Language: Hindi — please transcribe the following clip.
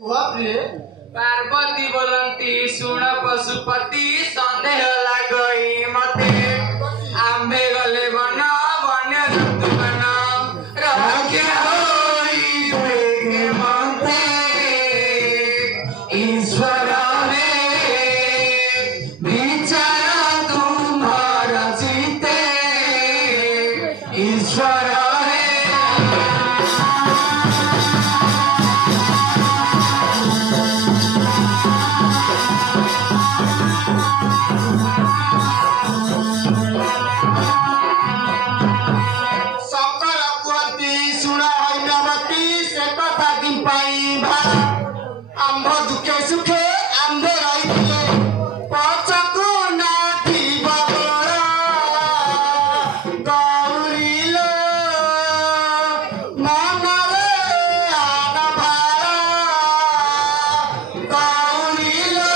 बापरे पार्वती बोलती शुण पशुपति संदेह लागई मते आंबे गले बन वन्य जंतु बन रखे होई दुए मते ईश्वर रे विचार तुम्हारा जीते ईश्वर रे ଶଙ୍କର କୁହନ୍ତି ଶୁଣ ହୈନବତୀ ସେ କଥା କିମ୍ପାଇ ଭାର ଆମ୍ଭ ଦୁଃଖେ ସୁଖେ ଆମ୍ଭେ ରହିଥିଲେ ପଛକୁ ନଥିବ ଗୋଳ ଗୌରୀଲୋ ମନରେ ଆନ ଭାର ଗୌରୀଲୋ